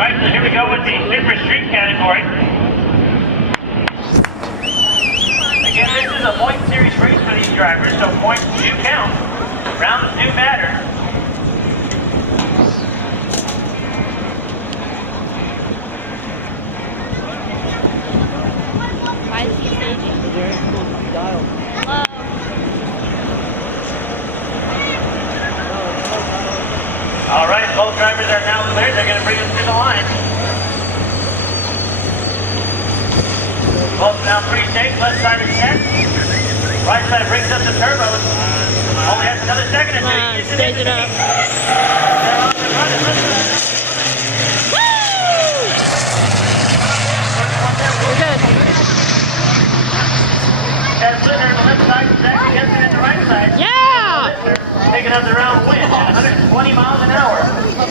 Alright, so here we go with the Super Street category. Again, this is a point series race for these drivers, so points do count. Rounds do matter. Why is he staging? Hello. All right, both drivers are now cleared. They're going to bring us to the line. Both now pre-staged. Left side is set. Right side brings up the turbos. Only has another second or two. Come on, stage it up. They're on the front and left side.